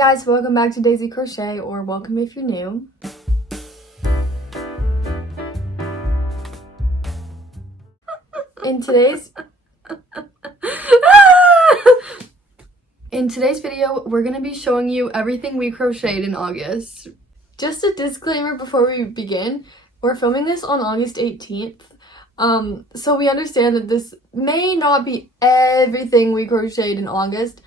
guys, welcome back to Daisy Crochet, or welcome if you're new. In today's video, we're going to be showing you everything we crocheted in August. Just a disclaimer before we begin, we're filming this on August 18th. So we understand that this may not be everything we crocheted in August,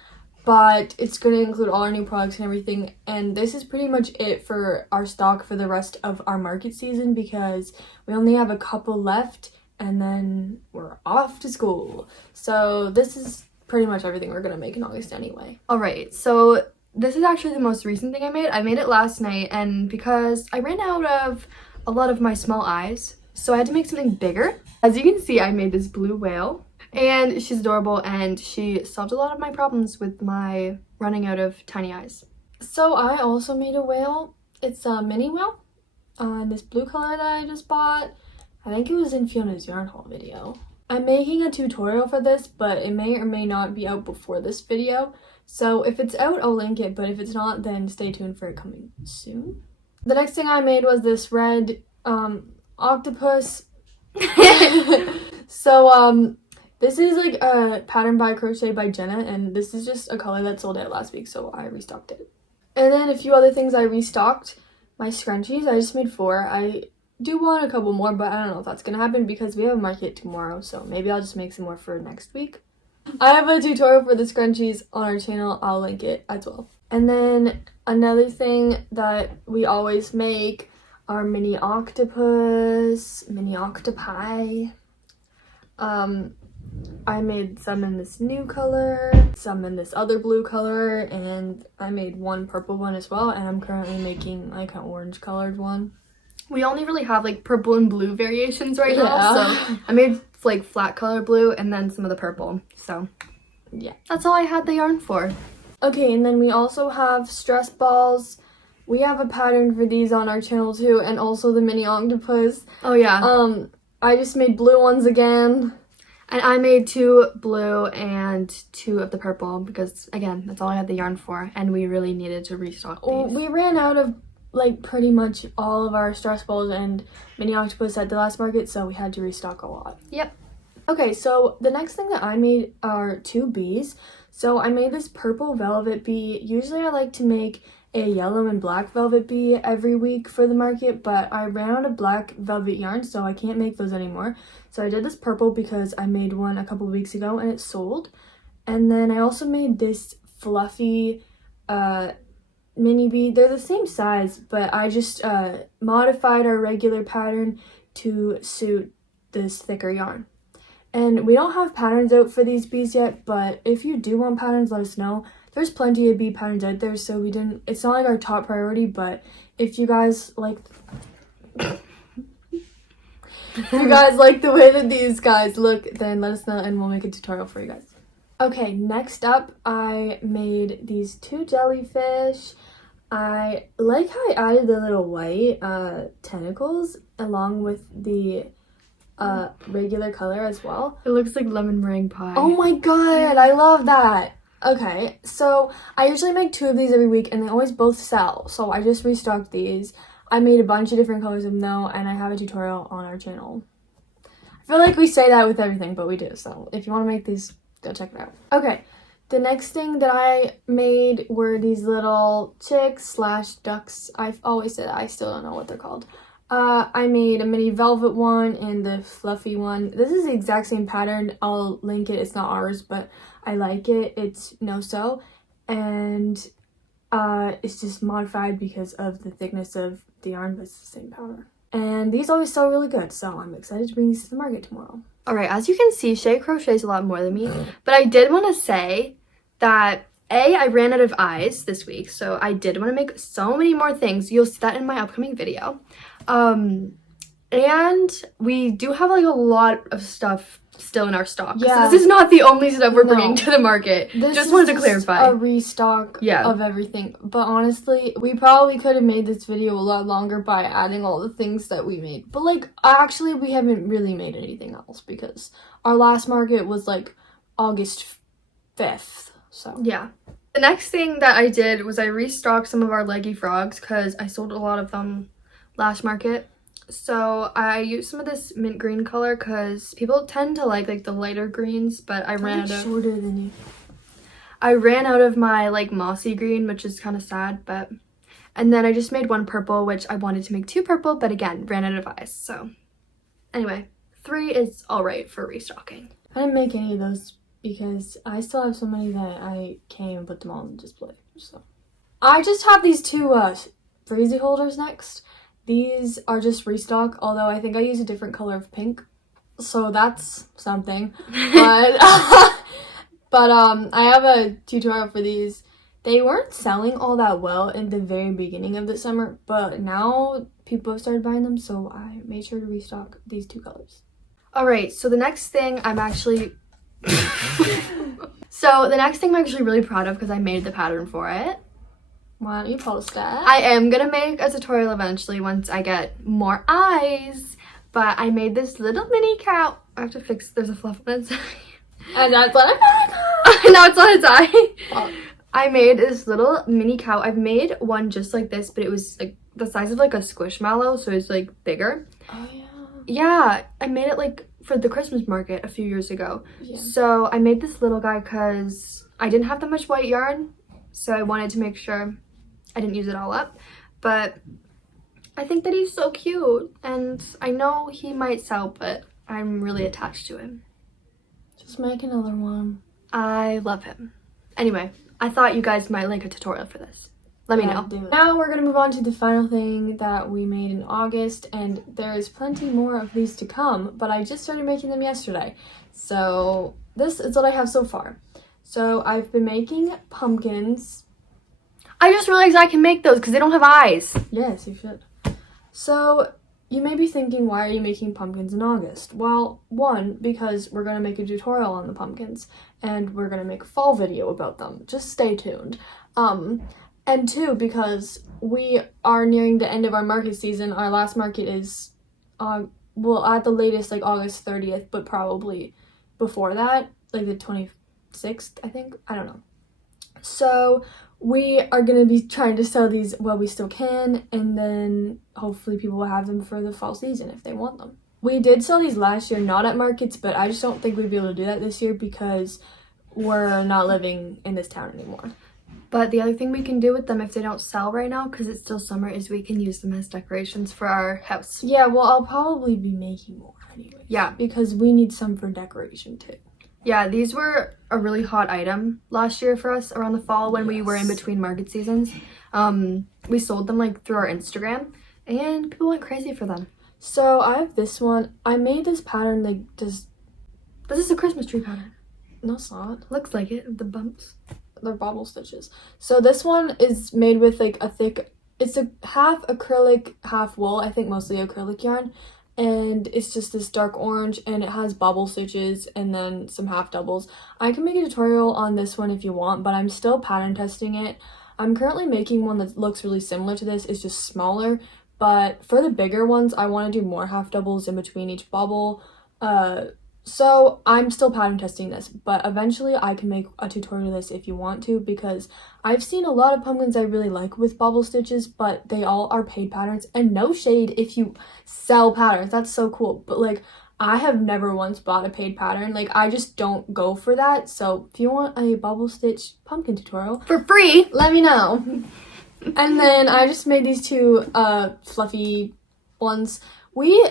but it's going to include all our new products and everything, and this is pretty much it for our stock for the rest of our market season because we only have a couple left and then we're off to school. So this is pretty much everything we're going to make in August anyway. Alright, so this is actually the most recent thing I made. I made it last night, and because I ran out of a lot of my small eyes, so I had to make something bigger. As you can see, I made this blue whale. And she's adorable, and she solved a lot of my problems with my running out of tiny eyes. So I also made a whale. It's a mini whale in this blue color that I just bought. I think it was in Fiona's yarn haul video. I'm making a tutorial for this, but it may or may not be out before this video. So if it's out, I'll link it, but if it's not, then stay tuned for it coming soon. The next thing I made was this red octopus. This is like a pattern by Crochet by Jenna, and this is just a color that sold out last week, so I restocked it. And then a few other things I restocked. My scrunchies, I just made 4. I do want a couple more, but I don't know if that's going to happen because we have a market tomorrow, so maybe I'll just make some more for next week. I have a tutorial for the scrunchies on our channel. I'll link it as well. And then another thing that we always make are mini octopus, mini octopi. I made some in this new color, some in this other blue color, and I made one purple one as well, and I'm currently making like an orange colored one. We only really have like purple and blue variations right now, so I made like flat color blue and then some of the purple. So yeah, that's all I had the yarn for. Okay, and then we also have stress balls. We have a pattern for these on our channel too, and also the mini octopus. Oh yeah. I just made blue ones again. And I made 2 blue and 2 of the purple because, again, that's all I had the yarn for, and we really needed to restock these. Well, we ran out of, like, pretty much all of our stress balls and mini octopus at the last market, so we had to restock a lot. Yep. Okay, so the next thing that I made are 2 bees. So I made this purple velvet bee. Usually I like to make a yellow and black velvet bee every week for the market, but I ran out of black velvet yarn, so I can't make those anymore. So I did this purple because I made one a couple weeks ago and it sold. And then I also made this fluffy mini bee. They're the same size, but I just modified our regular pattern to suit this thicker yarn. And we don't have patterns out for these bees yet, but if you do want patterns, let us know. There's plenty of bee patterns out there, so it's not like our top priority, but if you guys like the way that these guys look, then let us know and we'll make a tutorial for you guys. Okay, next up, I made these 2 jellyfish. I like how I added the little white tentacles along with the regular color as well. It looks like lemon meringue pie. Oh my god, I love that. Okay, so I usually make 2 of these every week and they always both sell, so I just restocked these. I made a bunch of different colors of them though, and I have a tutorial on our channel. I feel like we say that with everything, but we do, so if you want to make these, go check it out. Okay, the next thing that I made were these little chicks / ducks. I've always said that. I still don't know what they're called. I made a mini velvet one and the fluffy one. This is the exact same pattern. I'll link it. It's not ours, but I like it. It's no-sew, and it's just modified because of the thickness of the yarn, but it's the same pattern. And these always sell really good, so I'm excited to bring these to the market tomorrow. Alright, as you can see, Shay crochets a lot more than me, but I did want to say that I ran out of eyes this week, so I did want to make so many more things. You'll see that in my upcoming video. And we do have like a lot of stuff still in our stock. Yeah. This is not the only stuff we're bringing to the market. Just wanted to clarify. A restock of everything. But honestly, we probably could have made this video a lot longer by adding all the things that we made. But like, actually, we haven't really made anything else because our last market was like August 5th. So yeah. The next thing that I did was I restocked some of our leggy frogs because I sold a lot of them last market. So I used some of this mint green color because people tend to like the lighter greens, but I ran out of shorter than you. I ran out of my like mossy green, which is kind of sad, but and then I just made one purple, which I wanted to make 2 purple, but again, ran out of eyes. So anyway, 3 is all right for restocking. I didn't make any of those because I still have so many that I can't even put them on display. So I just have these 2 freezy holders next. These are just restock, although I think I use a different color of pink, so that's something. But but I have a tutorial for these. They weren't selling all that well in the very beginning of the summer, but now people have started buying them, so I made sure to restock these 2 colors. All right, so the next thing I'm actually so the next thing I'm actually really proud of because I made the pattern for it. Why don't you post that? I am gonna make a tutorial eventually once I get more eyes, but I made this little mini cow. I have to fix, there's a fluff on its eye. And that's what Now it's on its eye. Oh. I made this little mini cow. I've made one just like this, but it was like the size of like a squishmallow, so it's like bigger. Oh yeah. Yeah, I made it like for the Christmas market a few years ago. Yeah. So I made this little guy because I didn't have that much white yarn, so I wanted to make sure I didn't use it all up. But I think that he's so cute, and I know he might sell, but I'm really attached to him. Just make another one. I love him. Anyway, I thought you guys might like a tutorial for this. Let me know. Now we're going to move on to the final thing that we made in August, and there is plenty more of these to come, but I just started making them yesterday. So this is what I have so far. So I've been making pumpkins. I just realized I can make those because they don't have eyes. Yes, you should. So you may be thinking, why are you making pumpkins in August? Well, 1, because we're going to make a tutorial on the pumpkins, and we're going to make a fall video about them. Just stay tuned. And 2, because we are nearing the end of our market season. Our last market is, well, at the latest, like August 30th, but probably before that, like the 26th, I think. I don't know. So we are going to be trying to sell these while we still can, and then hopefully people will have them for the fall season if they want them. We did sell these last year, not at markets, but I just don't think we'd be able to do that this year because we're not living in this town anymore. But the other thing we can do with them if they don't sell right now, because it's still summer, is we can use them as decorations for our house. Yeah, well, I'll probably be making more anyway. Yeah. Because we need some for decoration too. Yeah, these were a really hot item last year for us around the fall when we were in between market seasons. We sold them like through our Instagram, and people went crazy for them. So I have this one. I made this pattern like just... This is a Christmas tree pattern. No, it's not. Looks like it, the bumps. They're bobble stitches. So this one is made with like a thick, it's a half acrylic, half wool, I think mostly acrylic yarn, and it's just this dark orange, and it has bobble stitches and then some half doubles. I can make a tutorial on this one if you want, but I'm still pattern testing it. I'm currently making one that looks really similar to this. It's just smaller, but for the bigger ones I want to do more half doubles in between each bobble. So I'm still pattern testing this, but eventually I can make a tutorial of this if you want to, because I've seen a lot of pumpkins I really like with bobble stitches, but they all are paid patterns, and no shade if you sell patterns, that's so cool, but like I have never once bought a paid pattern. Like I just don't go for that. So if you want a bobble stitch pumpkin tutorial for free, let me know. And then I just made these 2 fluffy ones. We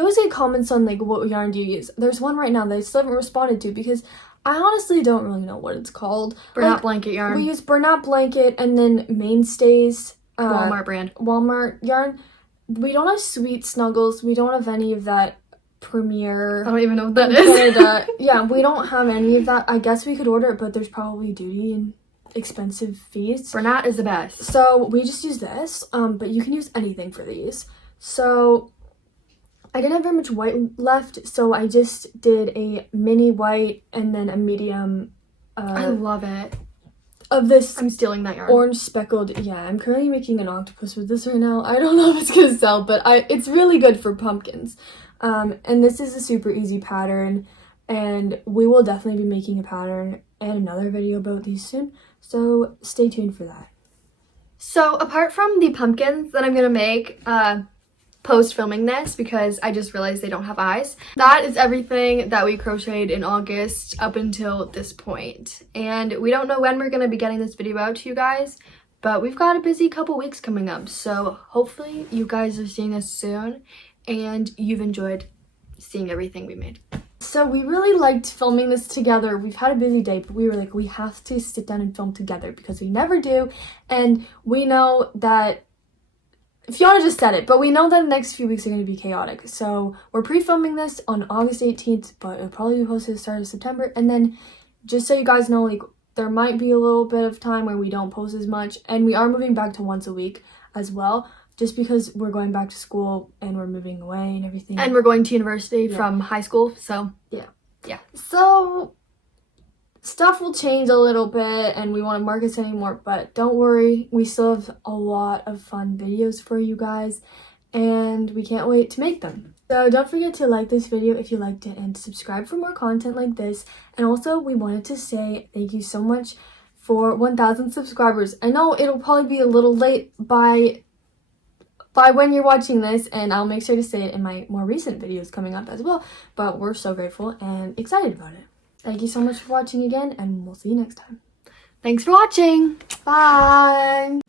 always get comments on like, what yarn do you use? There's one right now that I still haven't responded to because I honestly don't really know what it's called. Bernat blanket yarn. We use Bernat blanket and then Mainstays. Walmart brand. Walmart yarn. We don't have Sweet Snuggles. We don't have any of that Premier. I don't even know what that is. Yeah, we don't have any of that. I guess we could order it, but there's probably duty and expensive fees. Bernat is the best. So we just use this, but you can use anything for these. So I didn't have very much white left, so I just did a mini white and then a medium. I love it. Of this, I'm stealing that yarn. Orange speckled. Yeah, I'm currently making an octopus with this right now. I don't know if it's gonna sell, but it's really good for pumpkins. And this is a super easy pattern, and we will definitely be making a pattern and another video about these soon. So stay tuned for that. So apart from the pumpkins that I'm gonna make post filming this, because I just realized they don't have eyes, that is everything that we crocheted in August up until this point. And we don't know when we're gonna be getting this video out to you guys, but we've got a busy couple weeks coming up, so hopefully you guys are seeing us soon and you've enjoyed seeing everything we made. So we really liked filming this together. We've had a busy day, but we were like, we have to sit down and film together because we never do. And we know that, Fiona just said it, but we know that the next few weeks are going to be chaotic. So we're pre-filming this on August 18th, but it'll probably be posted at the start of September. And then just so you guys know, like, there might be a little bit of time where we don't post as much. And we are moving back to once a week as well, just because we're going back to school and we're moving away and everything. And we're going to university from high school, so yeah. So stuff will change a little bit and we won't mark this anymore, but don't worry, we still have a lot of fun videos for you guys and we can't wait to make them. So don't forget to like this video if you liked it and subscribe for more content like this. And also we wanted to say thank you so much for 1,000 subscribers. I know it'll probably be a little late by when you're watching this, and I'll make sure to say it in my more recent videos coming up as well, but we're so grateful and excited about it. Thank you so much for watching again, and we'll see you next time. Thanks for watching. Bye!